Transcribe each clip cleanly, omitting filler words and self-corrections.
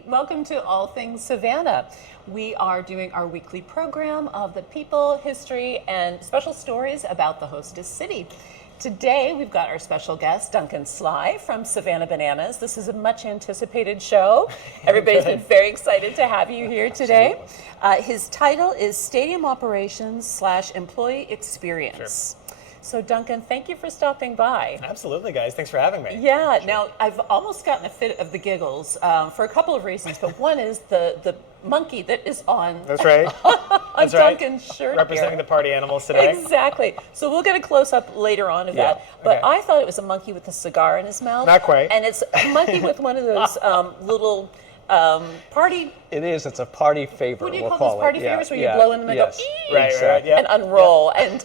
everybody. Welcome to All Things Savannah. We are doing our weekly program of the people, history, and special stories about the hostess city. Today, we've got our special guest, Duncan Sligh from Savannah Bananas. This is a much anticipated show. Everybody's been very excited to have you here today. His title is Stadium Operations / Employee Experience. Sure. So Duncan, thank you for stopping by. Absolutely, guys. Thanks for having me. Yeah, sure. Now I've almost gotten a fit of the giggles for a couple of reasons, but one is the monkey that is on. That's right. on Duncan's shirt. Representing the party animals today. Exactly. So we'll get a close up later on of that. But I thought it was a monkey with a cigar in his mouth. Not quite. And it's a monkey with one of those little party. It is. It's a party favor. What do you call those party favors where you blow in them and go, right, and unroll and.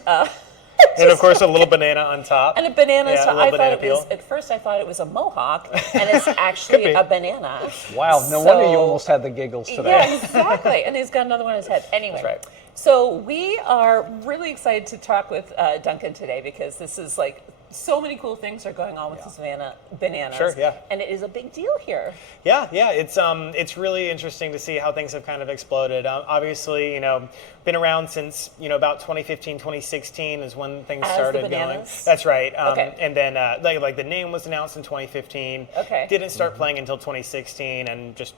And of course, a little banana on top. And a banana. Yeah, I thought it was, at first I thought it was a mohawk, and it's actually a banana. Wow, no wonder you almost had the giggles today. Yeah, exactly. And he's got another one in his head. Anyway, that's right. So we are really excited to talk with Duncan today because this is like so many cool things are going on with the Savannah Bananas. Sure, yeah. And it is a big deal here. Yeah. It's really interesting to see how things have kind of exploded. Obviously, been around since, about 2015, 2016 is when things started going. That's right. And then like the name was announced in 2015. Okay. Didn't start playing until 2016, and just,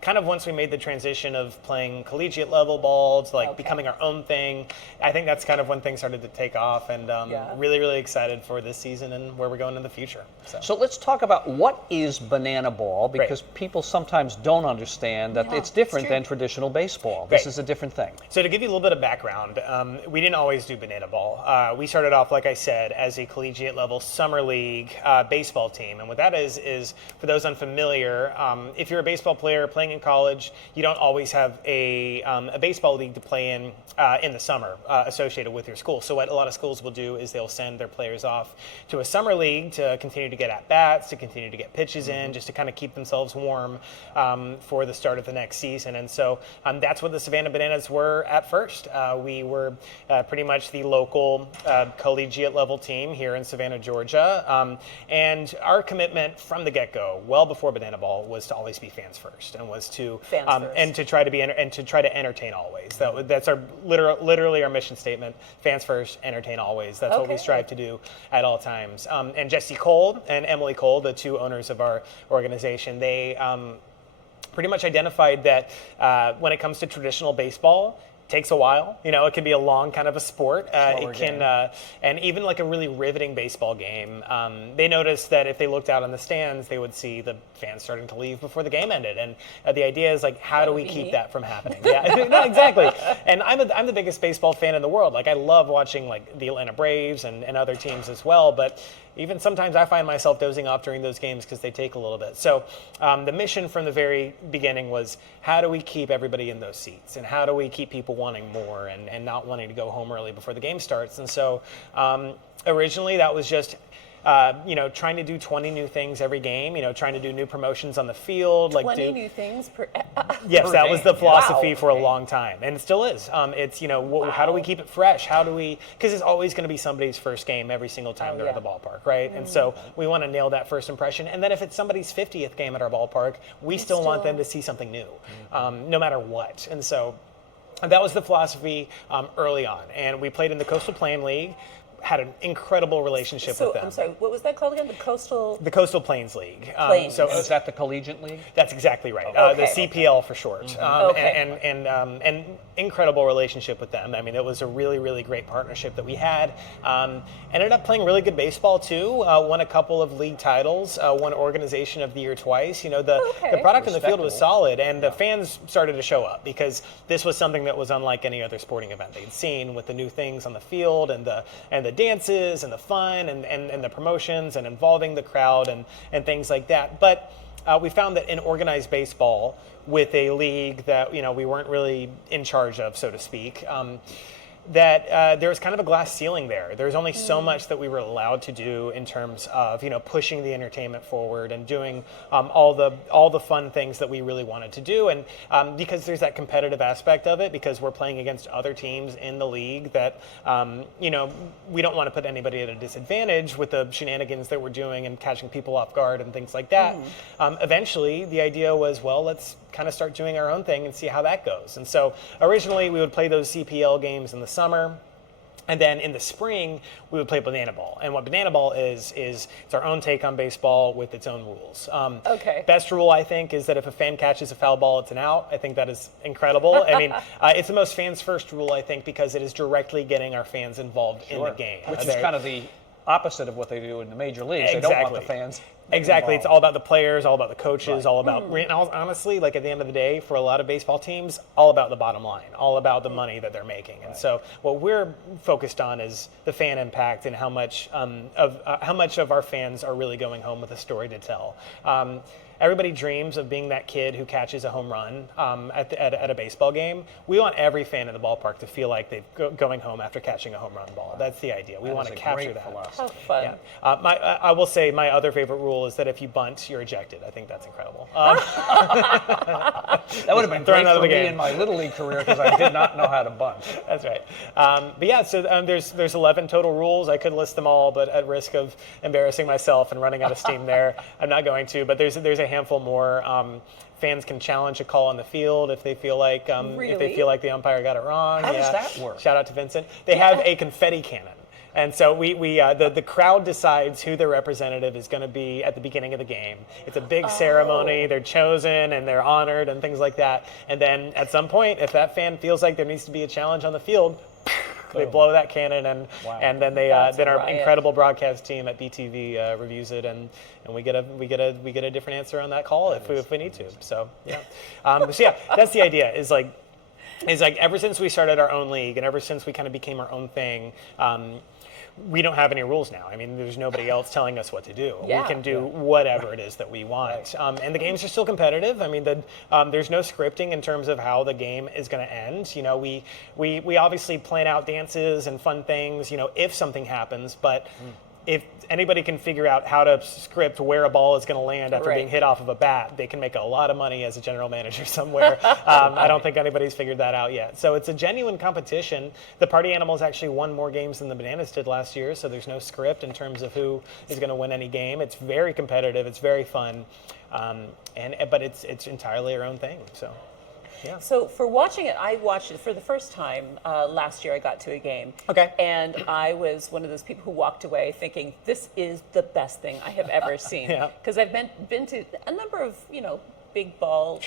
kind of once we made the transition of playing collegiate level ball to becoming our own thing, I think that's kind of when things started to take off, and really, really excited for this season and where we're going in the future. So let's talk about what is banana ball, because people sometimes don't understand that it's different than traditional baseball. This is a different thing. So to give you a little bit of background, we didn't always do banana ball. We started off, like I said, as a collegiate level summer league baseball team. And what that is for those unfamiliar, if you're a baseball player playing in college, you don't always have a baseball league to play in the summer associated with your school. So what a lot of schools will do is they'll send their players off to a summer league to continue to get at-bats, to continue to get pitches in, just to kind of keep themselves warm for the start of the next season. And so that's what the Savannah Bananas were at first. We were pretty much the local collegiate level team here in Savannah, Georgia. And our commitment from the get-go, well before banana ball, was to always be fans first, and was to and to try to entertain always. That's our literally our mission statement: fans first, entertain always. That's what we strive to do at all times. And Jesse Cole and Emily Cole, the two owners of our organization, they pretty much identified that when it comes to traditional baseball, takes a while. It can be a long kind of a sport. It can, and even like a really riveting baseball game. They noticed that if they looked out on the stands, they would see the fans starting to leave before the game ended. And the idea is how do we keep that from happening? No, exactly. And I'm the biggest baseball fan in the world. I love watching the Atlanta Braves and other teams as well. But even sometimes I find myself dozing off during those games because they take a little bit. So the mission from the very beginning was, how do we keep everybody in those seats? And how do we keep people wanting more and not wanting to go home early before the game starts? And so originally that was just trying to do 20 new things every game, trying to do new promotions on the field. 20 new things per Yes, that was the philosophy for a long time, and it still is. It's, how do we keep it fresh? How do we, because it's always going to be somebody's first game every single time they're at the ballpark, right? And so we want to nail that first impression. And then if it's somebody's 50th game at our ballpark, we still want them to see something new, no matter what. And so that was the philosophy early on. And we played in the Coastal Plain League, had an incredible relationship with them. I'm sorry, what was that called again? The Coastal Plains League. So is that the collegiate league? That's exactly right. The CPL for short. And incredible relationship with them. I mean, it was a really, really great partnership that we had. Ended up playing really good baseball too. Won a couple of league titles. Won Organization of the Year twice. The product in the field was solid, and the fans started to show up because this was something that was unlike any other sporting event they'd seen, with the new things on the field and the dances and the fun and the promotions and involving the crowd and things like that. But we found that in organized baseball, with a league that we weren't really in charge of, so to speak, that there was kind of a glass ceiling there. There's only so much that we were allowed to do in terms of pushing the entertainment forward and doing all the fun things that we really wanted to do. And because there's that competitive aspect of it, because we're playing against other teams in the league that we don't want to put anybody at a disadvantage with the shenanigans that we're doing and catching people off guard and things like that. Eventually, the idea was, well, let's kind of start doing our own thing and see how that goes. And so originally we would play those CPL games in the summer, and then in the spring we would play Banana Ball. And what Banana Ball is it's our own take on baseball with its own rules. Best rule, I think, is that if a fan catches a foul ball, it's an out. I think that is incredible. I mean, it's the most fans first rule, I think, because it is directly getting our fans involved in the game. Which is kind of the opposite of what they do in the major leagues. They don't want the fans. Exactly. It's all about the players, all about the coaches, all about, honestly, like at the end of the day, for a lot of baseball teams, all about the bottom line, all about the money that they're making. And so what we're focused on is the fan impact and how much of our fans are really going home with a story to tell. Everybody dreams of being that kid who catches a home run at a baseball game. We want every fan in the ballpark to feel like they're going home after catching a home run ball. That's the idea. We want to capture that. How fun. Yeah. I will say my other favorite rule is that if you bunt, you're ejected. I think that's incredible. That would have been great for me in my Little League career because I did not know how to bunt. That's right. But yeah, so there's 11 total rules. I could list them all, but at risk of embarrassing myself and running out of steam there, I'm not going to. But there's a handful more. Fans can challenge a call on the field if they feel like the umpire got it wrong. How does that work? Shout out to Vincent. They have a confetti cannon. And so the crowd decides who their representative is going to be at the beginning of the game. It's a big ceremony. They're chosen and they're honored and things like that. And then at some point, if that fan feels like there needs to be a challenge on the field, they blow that cannon, and then then our incredible broadcast team at BTV reviews it, and we get a different answer on that call if we need to. So yeah, that's the idea. Is like ever since we started our own league and ever since we kind of became our own thing. We don't have any rules now. I mean, there's nobody else telling us what to do. We can do whatever it is that we want. And the games are still competitive. I mean, there's no scripting in terms of how the game is going to end. We obviously plan out dances and fun things, if something happens, but if anybody can figure out how to script where a ball is going to land after being hit off of a bat, they can make a lot of money as a general manager somewhere. I don't think anybody's figured that out yet. So it's a genuine competition. The Party Animals actually won more games than the Bananas did last year, so there's no script in terms of who is going to win any game. It's very competitive. It's very fun, but it's entirely our own thing. So. Yeah. So for watching it, I watched it for the first time last year. I got to a game. Okay. And I was one of those people who walked away thinking, this is the best thing I have ever seen. Because I've been to a number of, big ball,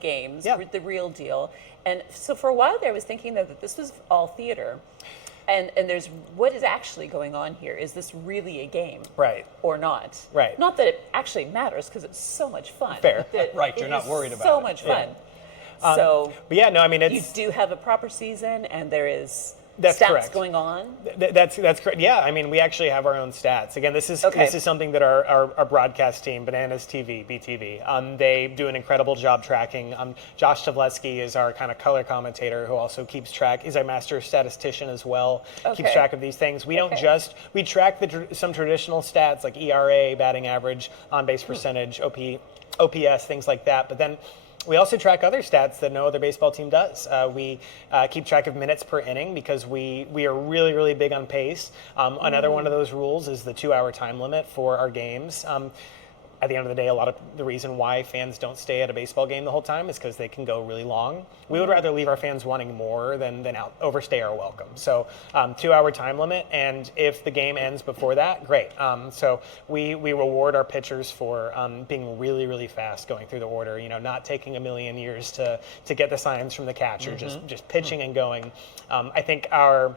games, the real deal. And so for a while there, I was thinking that this was all theater. And there's what is actually going on here. Is this really a game? Right. Or not? Right. Not that it actually matters because it's so much fun. Fair. Right. You're not worried about it. So much fun. So, but yeah, no, I mean, you do have a proper season, and there is That's stats correct. going on. That's correct. Yeah, I mean, we actually have our own stats. Again, this is something that our broadcast team, Bananas TV, BTV, they do an incredible job tracking. Josh Tavletsky is our kind of color commentator who also keeps track. He's a master statistician as well. Keeps track of these things. We don't we track some traditional stats like ERA, batting average, on base percentage, OPS, things like that. But then we also track other stats that no other baseball team does. We keep track of minutes per inning because we are really, really big on pace. Another one of those rules is the 2-hour time limit for our games. At the end of the day, a lot of the reason why fans don't stay at a baseball game the whole time is because they can go really long. We would rather leave our fans wanting more than overstay our welcome. So 2-hour time limit, and if the game ends before that, great. So we reward our pitchers for being really, really fast going through the order, not taking a million years to get the signs from the catcher, just pitching and going. I think our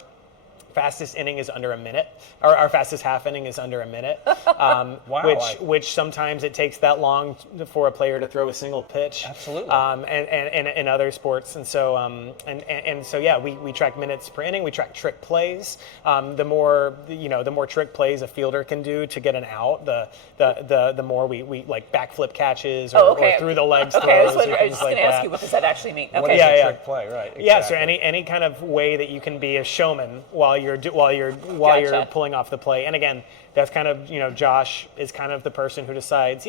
fastest inning is under a minute, or our fastest half inning is under a minute. Wow. Which sometimes it takes that long for a player to throw a single pitch. Absolutely. And in other sports, and so yeah, we track minutes per inning. We track trick plays. The more trick plays a fielder can do to get an out, the more we like backflip catches or through the legs throws. I was just going to ask you, what does that actually mean? What is a trick play, right? Exactly. Yeah, so any kind of way that you can be a showman while you're Gotcha. pulling off the play. And again, that's kind of, Josh is kind of the person who decides,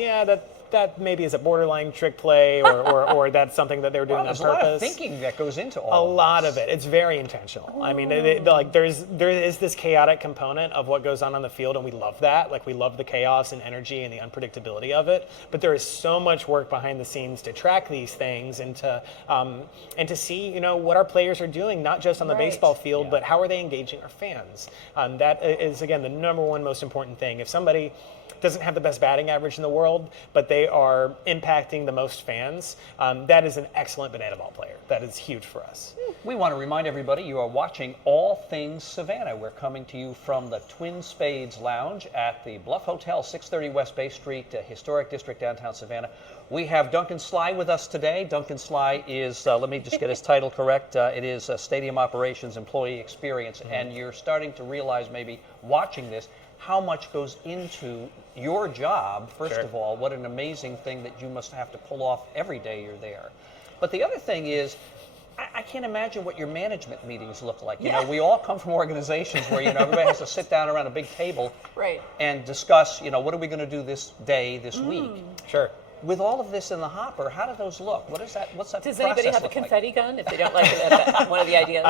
that maybe is a borderline trick play, or that's something that they're doing on purpose. There's a lot of thinking that goes into all A lot of it. It's very intentional. I mean, there is this chaotic component of what goes on the field, and we love that. Like, we love the chaos and energy and the unpredictability of it. But there is so much work behind the scenes to track these things and to see, what our players are doing, not just on the baseball field, but how are they engaging our fans. That is, again, the number one most important thing. If somebody doesn't have the best batting average in the world, but they are impacting the most fans, that is an excellent banana ball player. That is huge for us. We want to remind everybody you are watching All Things Savannah. We're coming to you from the Twin Spades Lounge at the Bluff Hotel, 630 West Bay Street, Historic District, downtown Savannah. We have Duncan Sligh with us today. Duncan Sligh is, let me just get his title correct, it is Stadium Operations Employee Experience, and you're starting to realize, maybe watching this, how much goes into your job. First of all, what an amazing thing that you must have to pull off every day you're there. But the other thing is, I can't imagine what your management meetings look like. We all come from organizations where, everybody has to sit down around a big table and discuss, what are we going to do this day, this week. Sure. With all of this in the hopper, how do those look? What's that Does anybody have a confetti gun if they don't like one of the ideas?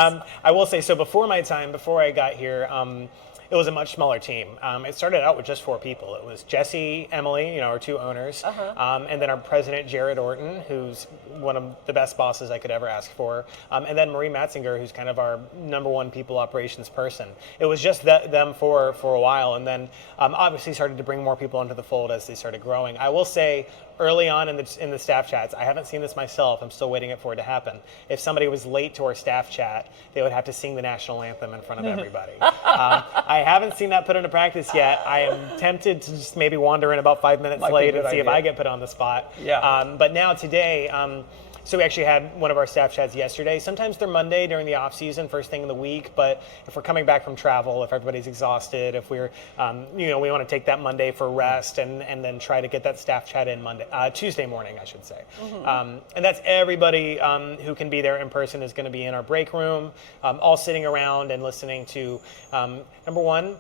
I will say, so before I got here, it was a much smaller team. It started out with just 4 people. It was Jesse, Emily, our 2 owners, and then our president, Jared Orton, who's one of the best bosses I could ever ask for, and then Marie Matzinger, who's kind of our number 1 people operations person. It was just them for a while, and then obviously started to bring more people into the fold as they started growing. I will say, early on in the staff chats, I haven't seen this myself, I'm still waiting for it to happen. If somebody was late to our staff chat, they would have to sing the national anthem in front of everybody. I haven't seen that put into practice yet. I am tempted to just maybe wander in about 5 minutes late and see if I get put on the spot. Yeah. But now today, so we actually had one of our staff chats yesterday. Sometimes they're Monday during the off season, first thing in the week. But if we're coming back from travel, if everybody's exhausted, if we're, we want to take that Monday for rest and then try to get that staff chat in Tuesday morning, I should say. And that's everybody who can be there in person is going to be in our break room, all sitting around and listening to, number one,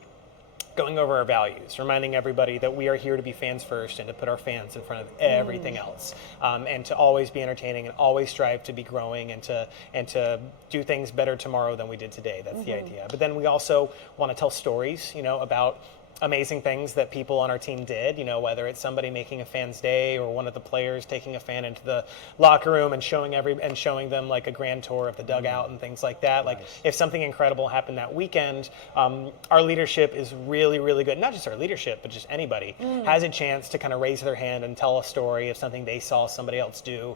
going over our values, reminding everybody that we are here to be fans first and to put our fans in front of everything else, and to always be entertaining and always strive to be growing and to do things better tomorrow than we did today. That's the idea. But then we also want to tell stories, about amazing things that people on our team did, whether it's somebody making a fan's day or one of the players taking a fan into the locker room and showing them like a grand tour of the dugout and things like that. Like, if something incredible happened that weekend, our leadership is really, really good. Not just our leadership, but just anybody has a chance to kind of raise their hand and tell a story of something they saw somebody else do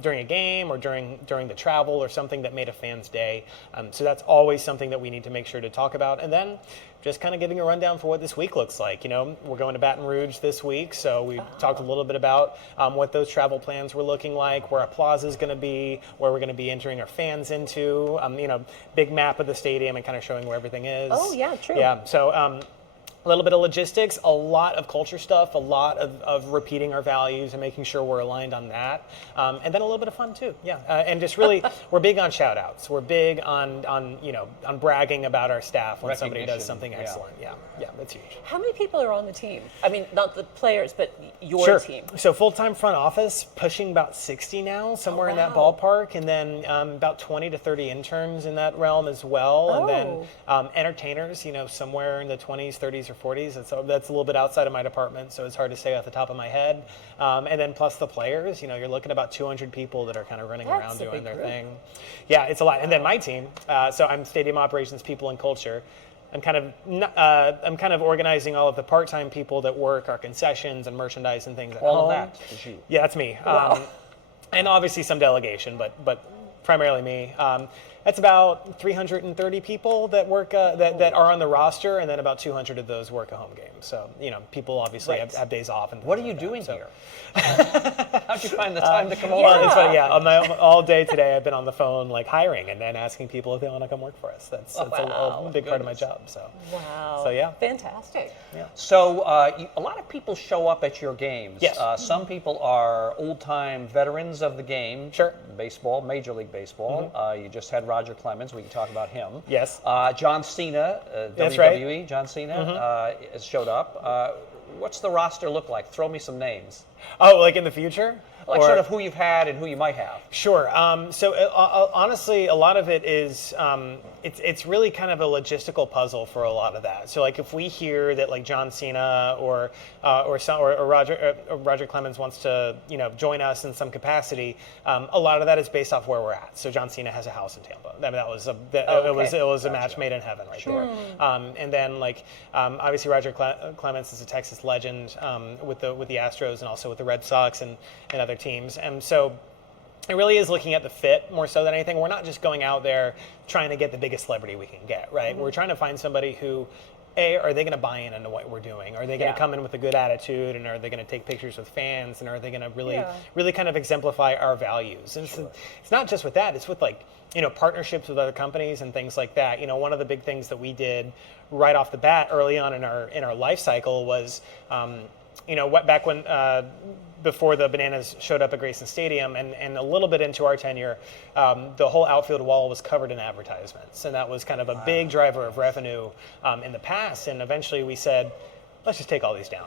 during a game or during the travel or something that made a fan's day. So that's always something that we need to make sure to talk about. And then just kind of giving a rundown for what this week looks like. We're going to Baton Rouge this week, so we talked a little bit about what those travel plans were looking like, where our plaza is going to be, where we're going to be entering our fans into, big map of the stadium and kind of showing where everything is. Oh, yeah, true. Yeah, so a little bit of logistics, a lot of culture stuff, a lot of repeating our values and making sure we're aligned on that. And then a little bit of fun too, and just really, we're big on shout outs. We're big on bragging about our staff when somebody does something excellent. Yeah, that's huge. How many people are on the team? I mean, not the players, but your team. So full-time front office, pushing about 60 now, somewhere in that ballpark, and then about 20 to 30 interns in that realm as well. And then entertainers, somewhere in the 20s, 30s, or 40s. That's a little bit outside of my department, so it's hard to say off the top of my head. And then plus the players, you're looking at about 200 people that are kind of running around doing their thing. Yeah, it's a lot. And then my team, so I'm Stadium Operations, People and Culture. I'm kind of organizing all of the part-time people that work our concessions and merchandise and things at home. All of that is you. Yeah, that's me. Wow. And obviously some delegation, but primarily me. That's about 330 people that work that are on the roster, and then about 200 of those work a home game. So people obviously have days off. And what are you doing here? How'd you find the time to come over? Well, it's funny, all day today I've been on the phone like hiring and then asking people if they want to come work for us. That's a big part of my job. So wow. So yeah. Fantastic. Yeah. So a lot of people show up at your games. Yes. Some people are old-time veterans of the game. Sure. Baseball, Major League Baseball. You just had Roger Clemens. We can talk about him. Yes. John Cena, That's WWE. right. John Cena has showed up. What's the roster look like? Throw me some names. Oh, like in the future? Like sort of who you've had and who you might have. Sure. Honestly, a lot of it is it's really kind of a logistical puzzle for a lot of that. So like if we hear that like John Cena or Roger Clemens wants to join us in some capacity, a lot of that is based off where we're at. So John Cena has a house in Tampa. I mean, it was a match made in heaven right there. And then like obviously Roger Clemens is a Texas legend with the Astros and also with the Red Sox and other teams. And so it really is looking at the fit more so than anything. We're not just going out there trying to get the biggest celebrity we can get, right? We're trying to find somebody who, are they going to buy into what we're doing? Are they going to come in with a good attitude, and are they going to take pictures with fans, and are they going to really kind of exemplify our values? And it's not just with that, it's with like, partnerships with other companies and things like that. One of the big things that we did right off the bat early on in our life cycle was, back when, before the Bananas showed up at Grayson Stadium, and a little bit into our tenure, the whole outfield wall was covered in advertisements, and that was kind of a big driver of revenue in the past. And eventually we said, let's just take all these down.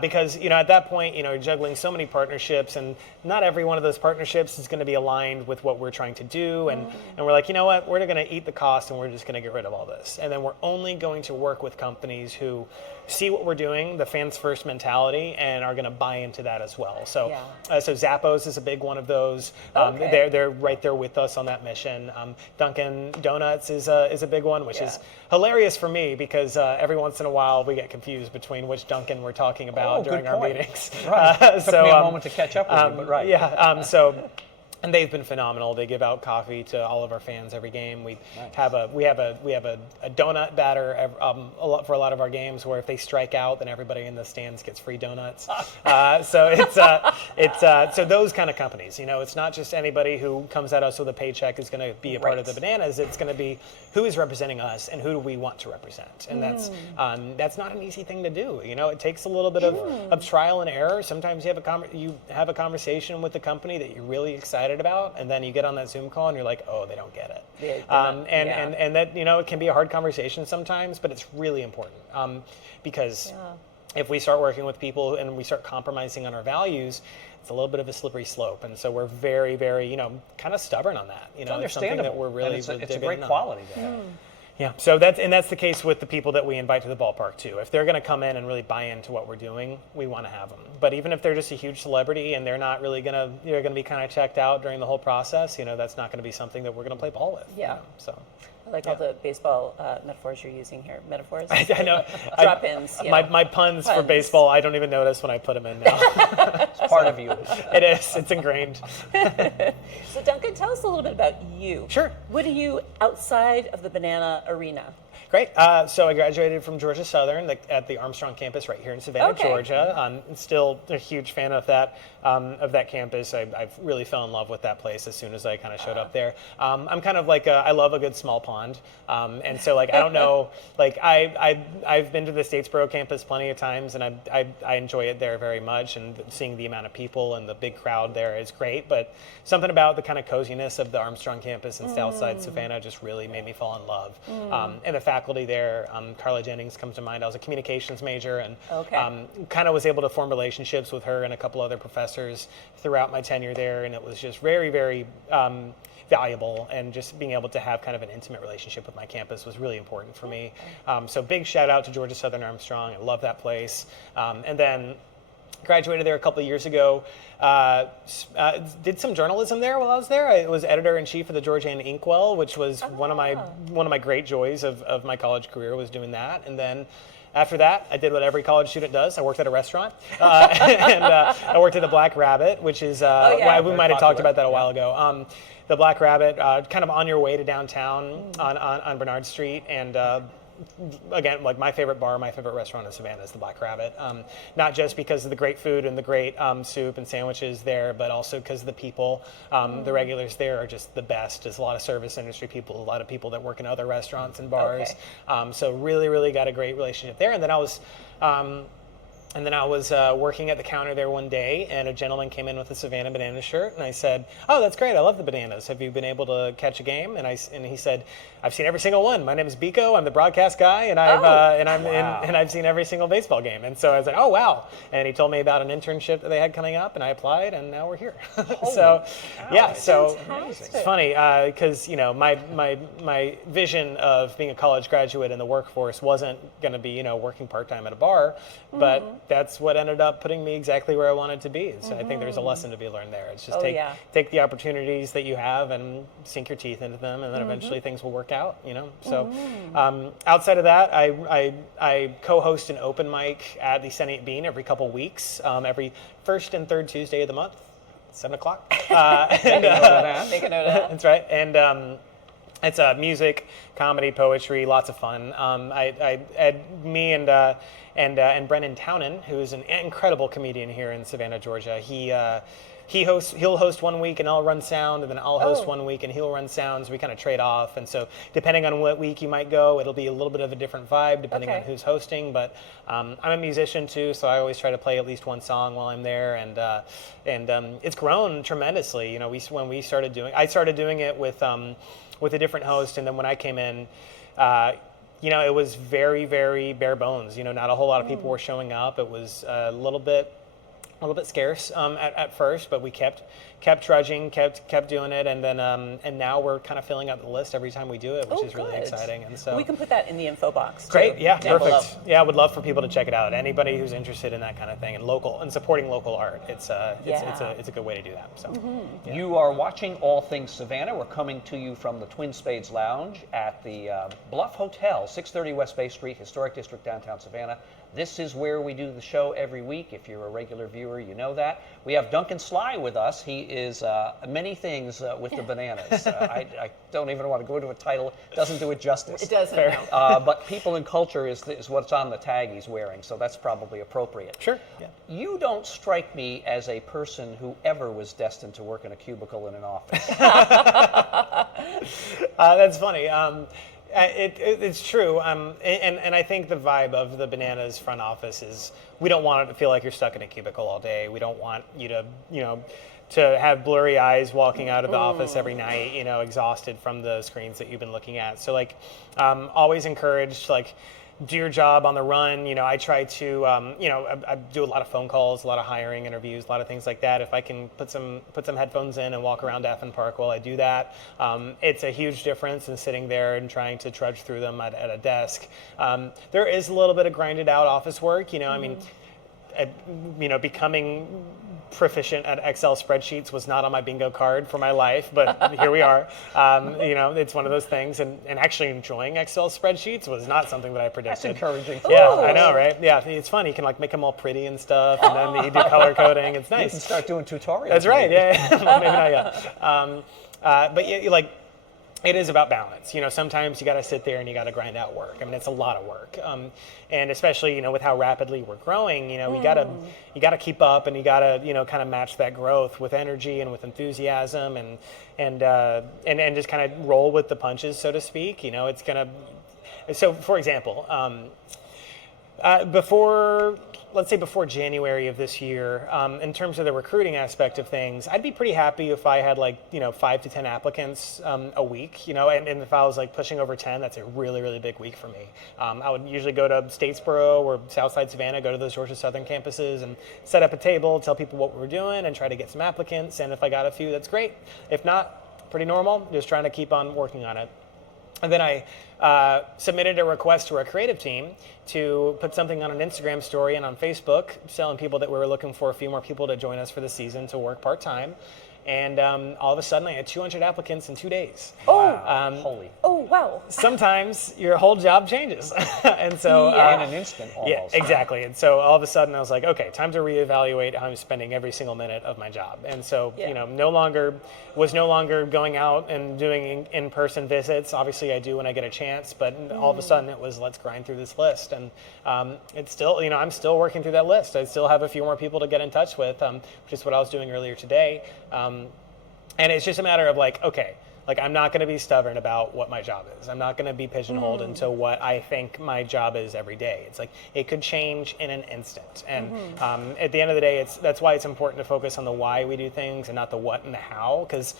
Because at that point you're juggling so many partnerships, and not every one of those partnerships is going to be aligned with what we're trying to do, and we're like, you know what, we're going to eat the cost and we're just going to get rid of all this, and then we're only going to work with companies who see what we're doing, the fans first mentality, and are going to buy into that as well. So so Zappos is a big one of those. They're right there with us on that mission. Duncan Donuts is a big one, which is hilarious for me because every once in a while we get confused between which Duncan we're talking about during our meetings. Right. Took me a moment to catch up with you, but right. Yeah. And they've been phenomenal. They give out coffee to all of our fans every game. We have a donut batter for a lot of our games, where if they strike out, then everybody in the stands gets free donuts. So it's those kind of companies. It's not just anybody who comes at us with a paycheck is going to be a part of the Bananas. It's going to be who is representing us and who do we want to represent. And that's not an easy thing to do. It takes a little bit of trial and error. Sometimes you have a conversation with the company that you're really excited about, and then you get on that Zoom call and you're like, oh, they don't get it. And that it can be a hard conversation sometimes, but it's really important because if we start working with people and we start compromising on our values, it's a little bit of a slippery slope, and so we're very, very kind of stubborn on that. It's understandable. Something that we're really it's a great quality to have. Yeah, so that's the case with the people that we invite to the ballpark too. If they're going to come in and really buy into what we're doing, we want to have them. But even if they're just a huge celebrity and they're not really they're going to be kind of checked out during the whole process, that's not going to be something that we're going to play ball with. Yeah. So. I like all the baseball metaphors you're using here. Metaphors? I know. Drop-ins. My puns for baseball, I don't even notice when I put them in now. It's part of you. It is. It's ingrained. So Duncan, tell us a little bit about you. Sure. What are you outside of the Banana Arena? Great. So I graduated from Georgia Southern at the Armstrong campus right here in Savannah, Georgia. I'm still a huge fan of that campus. I really fell in love with that place as soon as I kind of showed up there. I'm kind of like I love a good small pond, and so I don't know, I've been to the Statesboro campus plenty of times, and I enjoy it there very much, and seeing the amount of people and the big crowd there is great. But something about the kind of coziness of the Armstrong campus in Southside Savannah just really made me fall in love. And the faculty there, Carla Jennings comes to mind. I was a communications major, and kind of was able to form relationships with her and a couple other professors throughout my tenure there, and it was just very, very valuable, and just being able to have kind of an intimate relationship with my campus was really important for me. So big shout out to Georgia Southern Armstrong. I love that place. And then graduated there a couple of years ago. Did some journalism there while I was there. I was editor-in-chief of the Georgian Inkwell, which was one of my great joys of my college career, was doing that. And then After that, I did what every college student does. I worked at a restaurant, and I worked at the Black Rabbit, which is yeah. we might have talked about that a while ago. The Black Rabbit, kind of on your way to downtown on Bernard Street, and again, like my favorite bar, my favorite restaurant in Savannah is the Black Rabbit. Not just because of the great food and the great soup and sandwiches there, but also because of the people. The regulars there are just the best. There's a lot of service industry people, a lot of people that work in other restaurants and bars. Okay. So really, really got a great relationship there. And then I was working at the counter there one day, and a gentleman came in with a Savannah banana shirt, and I said, "Oh, that's great! I love the bananas. Have you been able to catch a game?" And he said, "I've seen every single one. My name is Biko. I'm the broadcast guy, and I've seen every single baseball game." And so I was like, "Oh, wow!" And he told me about an internship that they had coming up, and I applied, and now we're here. So it's funny because my vision of being a college graduate in the workforce wasn't going to be working part-time at a bar, but that's what ended up putting me exactly where I wanted to be. So I think there's a lesson to be learned there. It's just take the opportunities that you have and sink your teeth into them, and then eventually things will work out. So outside of that, I co-host an open mic at the Senate Bean every couple weeks, every first and third Tuesday of the month, 7 o'clock. Make a note of that. That's right. And it's music, comedy, poetry, lots of fun. Me and Brennan Townen, who is an incredible comedian here in Savannah, Georgia. He'll host one week and I'll run sound, and then I'll host one week and he'll run sound. So we kind of trade off. And so depending on what week you might go, it'll be a little bit of a different vibe depending on who's hosting. But I'm a musician too, so I always try to play at least one song while I'm there. And it's grown tremendously. When we started I started doing it with a different host, and then when I came in, it was very, very bare bones. Not a whole lot of people were showing up. It was a little bit scarce at first, but we kept trudging, kept doing it, and then and now we're kind of filling up the list every time we do it, which is really exciting. And so we can put that in the info box. Great, yeah, down perfect. below. Yeah, I would love for people to check it out. Anybody who's interested in that kind of thing and supporting local art, it's a good way to do that. So You are watching All Things Savannah. We're coming to you from the Twin Spades Lounge at the Bluff Hotel, 630 West Bay Street, Historic District, downtown Savannah. This is where we do the show every week. If you're a regular viewer, you know that. We have Duncan Sligh with us. He is many things with the bananas. I don't even want to go into a title. It doesn't do it justice. It doesn't. But people and culture is what's on the tag he's wearing, so that's probably appropriate. Sure. Yeah. You don't strike me as a person who ever was destined to work in a cubicle in an office. That's funny. It's true, and I think the vibe of the Bananas front office is we don't want it to feel like you're stuck in a cubicle all day. We don't want you to have blurry eyes walking out of the office every night, exhausted from the screens that you've been looking at. So always encouraged do your job on the run. I try to, I do a lot of phone calls, a lot of hiring interviews, a lot of things like that. If I can put some headphones in and walk around Daffin Park while I do that, it's a huge difference in sitting there and trying to trudge through them at a desk. There is a little bit of grinded out office work, becoming proficient at Excel spreadsheets was not on my bingo card for my life, but here we are. It's one of those things, and actually enjoying Excel spreadsheets was not something that I predicted. That's encouraging. Yeah, I know, right? Yeah, it's fun. You can make them all pretty and stuff, and then you do color coding. It's nice. You can start doing tutorials. That's right. Yeah, well, maybe not yet. But yeah, it is about balance. Sometimes you got to sit there and you got to grind out work. I mean, it's a lot of work, and especially with how rapidly we're growing. You got to keep up, and you got to kind of match that growth with energy and with enthusiasm, and just kind of roll with the punches, so to speak. It's gonna. So, for example, before January of this year, in terms of the recruiting aspect of things, I'd be pretty happy if I had 5 to 10 applicants a week, and if I was pushing over 10, that's a really, really big week for me. I would usually go to Statesboro or Southside Savannah, go to those Georgia Southern campuses and set up a table, tell people what we're doing and try to get some applicants. And if I got a few, that's great. If not, pretty normal, just trying to keep on working on it. And then I submitted a request to our creative team to put something on an Instagram story and on Facebook, telling people that we were looking for a few more people to join us for the season to work part-time. and all of a sudden I had 200 applicants in 2 days. Holy. Oh, wow. Sometimes your whole job changes. And so In an instant, yeah, almost. exactly. And so all of a sudden I was like, okay, time to reevaluate how I'm spending every single minute of my job. And so, Yeah. no longer going out and doing in-person visits. Obviously I do when I get a chance, but all of a sudden it was, let's grind through this list. And it's still, I'm still working through that list. I still have a few more people to get in touch with, which is what I was doing earlier today. And it's just a matter of like, okay, like I'm not going to be stubborn about what my job is. I'm not going to be pigeonholed into what I think my job is every day. It's like it could change in an instant. And at the end of the day, that's why it's important to focus on the why we do things and not the what and the how, because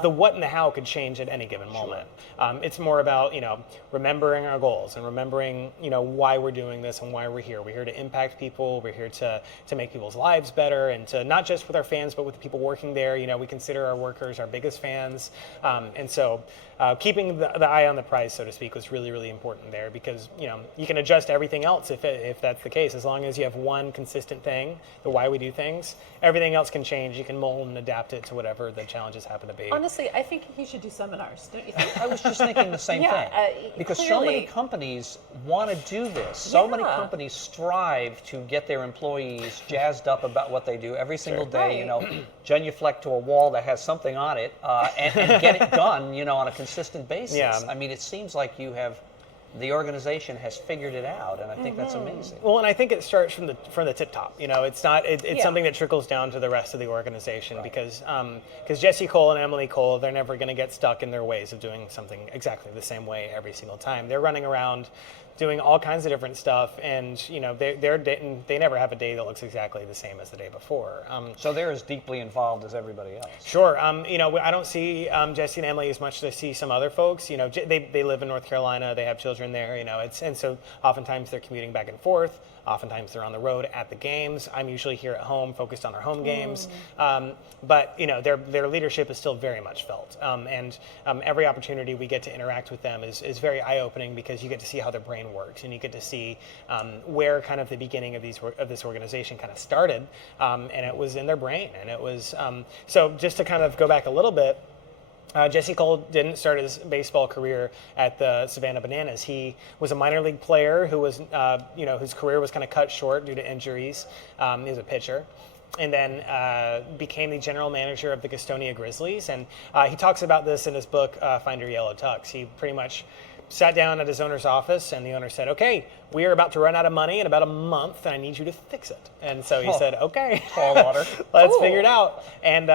the what and the how could change at any given moment. It's more about remembering our goals and remembering why we're doing this and why we're here. We're here to impact people. We're here to make people's lives better, and to not just with our fans but with the people working there. We consider our workers our biggest fans. And so keeping the eye on the prize, so to speak, was really, really important there, because you can adjust everything else if that's the case. As long as you have one consistent thing, the why we do things, everything else can change. You can mold and adapt it to whatever the challenges happen to be. Honestly, I think he should do seminars, don't you think? I was just thinking the same Yeah, thing. Because so many clearly. companies want to do this. So many Yeah. companies strive to get their employees jazzed up about what they do every single day. Right. Genuflect to a wall that has something on it and get it done, on a consistent basis. Yeah. I mean, it seems like the organization has figured it out, and I think that's amazing. Well, and I think it starts from the tip top. It's not. It's Yeah. something that trickles down to the rest of the organization, because Jesse Cole and Emily Cole, they're never going to get stuck in their ways of doing something exactly the same way every single time. They're running around doing all kinds of different stuff, and they never have a day that looks exactly the same as the day before. So they're as deeply involved as everybody else. Sure. I don't see Jesse and Emily as much as I see some other folks. They live in North Carolina. They have children there. And so oftentimes they're commuting back and forth. Oftentimes they're on the road at the games. I'm usually here at home, focused on our home games. But their leadership is still very much felt. And every opportunity we get to interact with them is very eye-opening, because you get to see how their brain works, and you get to see where kind of the beginning of this organization kind of started, and it was in their brain. And it was so just to kind of go back a little bit. Jesse Cole didn't start his baseball career at the Savannah Bananas. He was a minor league player who was, whose career was kind of cut short due to injuries. He was a pitcher, and then became the general manager of the Gastonia Grizzlies. And he talks about this in his book, Find Your Yellow Tux. He pretty much sat down at his owner's office, and the owner said, okay, we are about to run out of money in about a month, and I need you to fix it. And so he said, okay, Tall water. let's Cool. figure it out. And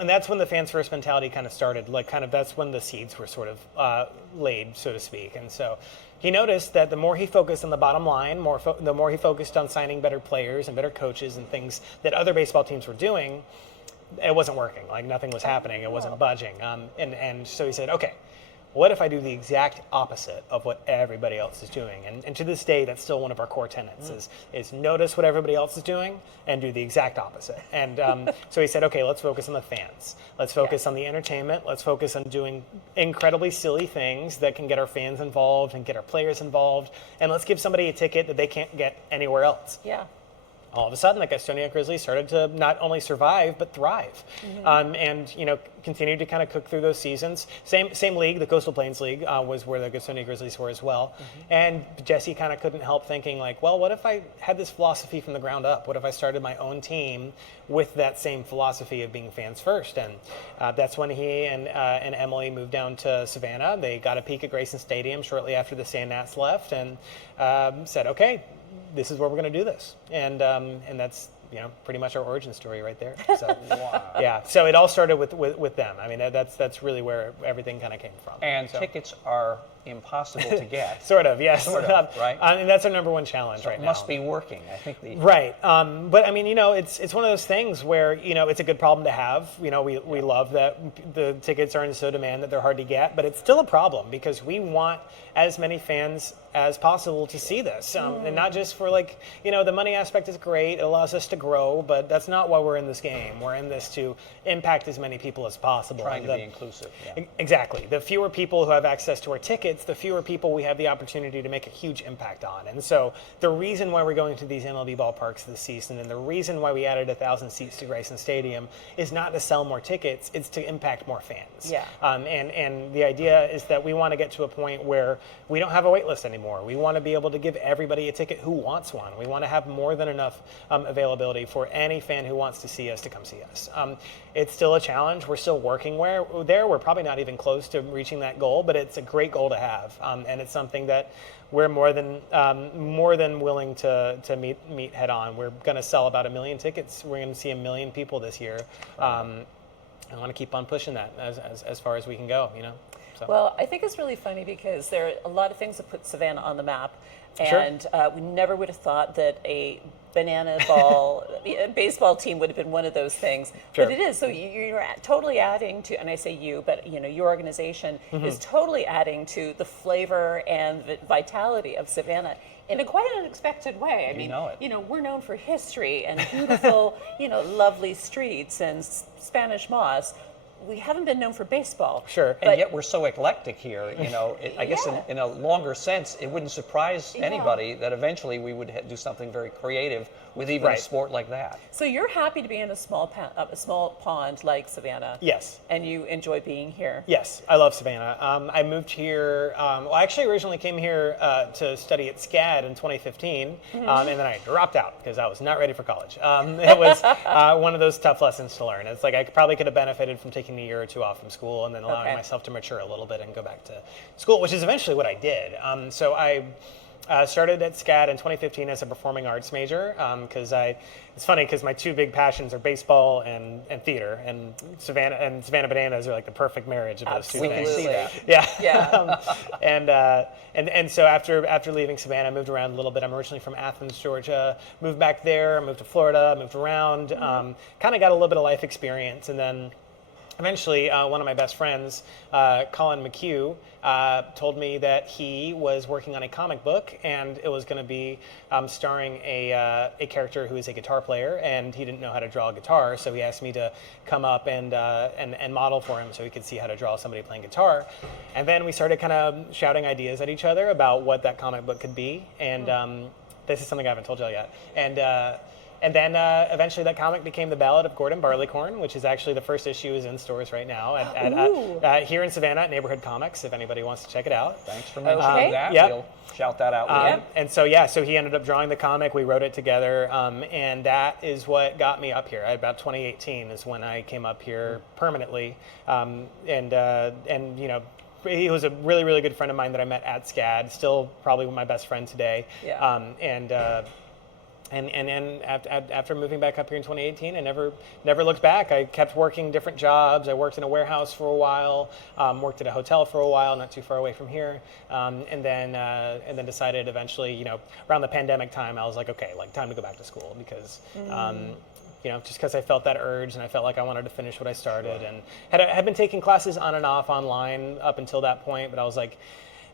that's when the fans first mentality kind of started. That's when the seeds were sort of laid, so to speak. And so he noticed that the more he focused on the bottom line, the more he focused on signing better players and better coaches and things that other baseball teams were doing, it wasn't working. Like nothing was happening. It wasn't budging. And so he said, okay, what if I do the exact opposite of what everybody else is doing? And to this day, that's still one of our core tenets, is notice what everybody else is doing and do the exact opposite. And so he said, okay, let's focus on the fans. Let's focus on the entertainment. Let's focus on doing incredibly silly things that can get our fans involved and get our players involved. And let's give somebody a ticket that they can't get anywhere else. Yeah. All of a sudden, the Gastonia Grizzlies started to not only survive but thrive, and continued to kind of cook through those seasons. Same league, the Coastal Plains League, was where the Gastonia Grizzlies were as well. And Jesse kind of couldn't help thinking, like, well, what if I had this philosophy from the ground up? What if I started my own team with that same philosophy of being fans first? And that's when he and Emily moved down to Savannah. They got a peek at Grayson Stadium shortly after the Sand Gnats left, and said, okay, this is where we're going to do this. And that's pretty much our origin story right there. So Wow. yeah, so it all started with them. I mean, that's really where everything kind of came from. And so, tickets are impossible to get. sort of, yes. Sort of, right? And that's our number one challenge So right it now. must be working. I think Right. But I mean, it's one of those things where, it's a good problem to have. We love that the tickets are in so demand that they're hard to get, but it's still a problem because we want as many fans as possible to see this. And not just for like, the money aspect is great. It allows us to grow, but that's not why we're in this game. We're in this to impact as many people as possible. Trying to be inclusive. Yeah. Exactly. The fewer people who have access to our tickets, the fewer people we have the opportunity to make a huge impact on. And so the reason why we're going to these MLB ballparks this season and the reason why we added 1,000 seats to Grayson Stadium is not to sell more tickets, it's to impact more fans. Yeah. And the idea is that we want to get to a point where we don't have a wait list anymore. We want to be able to give everybody a ticket who wants one. We want to have more than enough availability for any fan who wants to see us to come see us. It's still a challenge. We're still working there. We're probably not even close to reaching that goal, but it's a great goal to have. And it's something that we're more than willing to meet head on. We're going to sell about 1 million tickets. We're going to see 1 million people this year. I want to keep on pushing that as far as we can go, So. Well, I think it's really funny because there are a lot of things that put Savannah on the map, Sure. and we never would have thought that a banana ball baseball team would have been one of those things. Sure. But it is. So you're totally adding to, and I say you, but your organization is totally adding to the flavor and the vitality of Savannah in a quite unexpected way. I mean, know it. we're known for history and beautiful, lovely streets and Spanish moss. We haven't been known for baseball. Sure. And yet we're so eclectic here, I guess Yeah. in a longer sense, it wouldn't surprise anybody that eventually we would do something very creative with even a Right. sport like that. So you're happy to be in a small pond like Savannah. Yes. And you enjoy being here. Yes, I love Savannah. I moved here, I actually originally came here to study at SCAD in 2015, and then I dropped out because I was not ready for college. It was one of those tough lessons to learn. It's like I probably could have benefited from taking a year or two off from school and then allowing myself to mature a little bit and go back to school, which is eventually what I did. So I started at SCAD in 2015 as a performing arts major because it's funny because my two big passions are baseball and theater, and Savannah Bananas are like the perfect marriage of those two We things. can see that. Yeah. Yeah. And so after leaving Savannah, I moved around a little bit. I'm originally from Athens, Georgia. Moved back there, moved to Florida, moved around, kind of got a little bit of life experience, and then eventually, one of my best friends, Colin McHugh, told me that he was working on a comic book, and it was going to be starring a character who is a guitar player, and he didn't know how to draw a guitar, so he asked me to come up and model for him so he could see how to draw somebody playing guitar. And then we started kind of shouting ideas at each other about what that comic book could be, and this is something I haven't told y'all yet. And then eventually that comic became The Ballad of Gordon Barleycorn, which is actually the first issue is in stores right now here in Savannah at Neighborhood Comics, if anybody wants to check it out. Thanks for mentioning that. Yep. We'll shout that out. And so he ended up drawing the comic. We wrote it together, and that is what got me up here. About 2018 is when I came up here permanently, he was a really, really good friend of mine that I met at SCAD, still probably my best friend today. Yeah. And after moving back up here in 2018, I never looked back. I kept working different jobs. I worked in a warehouse for a while, worked at a hotel for a while, not too far away from here, and then decided eventually, around the pandemic time, I was like, okay, time to go back to school because. Just because I felt that urge and I felt like I wanted to finish what I started, and had been taking classes on and off online up until that point, but I was like,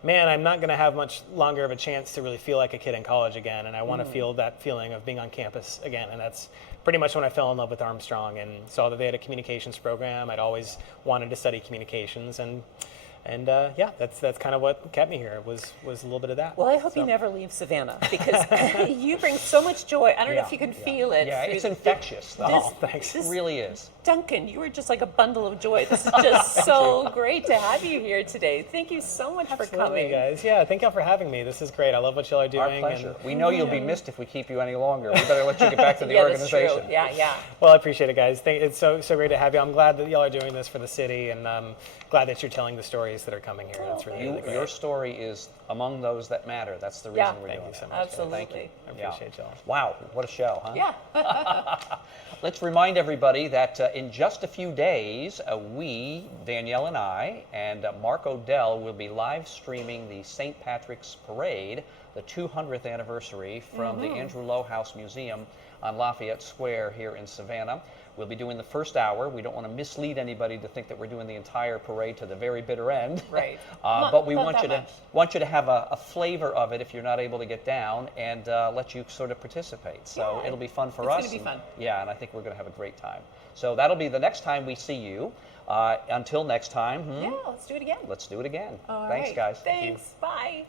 man, I'm not going to have much longer of a chance to really feel like a kid in college again, and I want to feel that feeling of being on campus again, and that's pretty much when I fell in love with Armstrong and saw that they had a communications program. I'd always wanted to study communications, and that's kind of what kept me here was a little bit of that. Well, I hope you never leave Savannah because you bring so much joy. I don't know if you can feel it. Yeah, it's infectious. Thanks. It really is. Duncan, you are just like a bundle of joy. This is just so great to have you here today. Thank you so much for coming. Guys. Yeah, thank y'all for having me. This is great. I love what y'all are doing. Our pleasure. We know you'll be missed if we keep you any longer. We better let you get back to the Yeah, organization. that's true. Yeah. Well, I appreciate it, guys. It's so great to have you. I'm glad that y'all are doing this for the city, and glad that you're telling the stories that are coming here. It's really great. Your story is among those that matter. That's the reason we're doing Thank you so it. much. Absolutely. Thank you. I appreciate y'all. Wow, what a show, huh? Yeah. Let's remind everybody that in just a few days, we, Danielle and I, and Mark Odell will be live streaming the St. Patrick's Parade the 200th anniversary from the Andrew Lowe House Museum on Lafayette Square here in Savannah. We'll be doing the first hour. We don't want to mislead anybody to think that we're doing the entire parade to the very bitter end. Right. But we not want that you to have a flavor of it if you're not able to get down, and let you sort of participate. So Yeah, it'll be fun for it's us. gonna be fun. Yeah, and I think we're going to have a great time. So that'll be the next time we see you. Until next time, Yeah, let's do it again. let's do it again. All Thanks, right. guys. Thanks. Bye.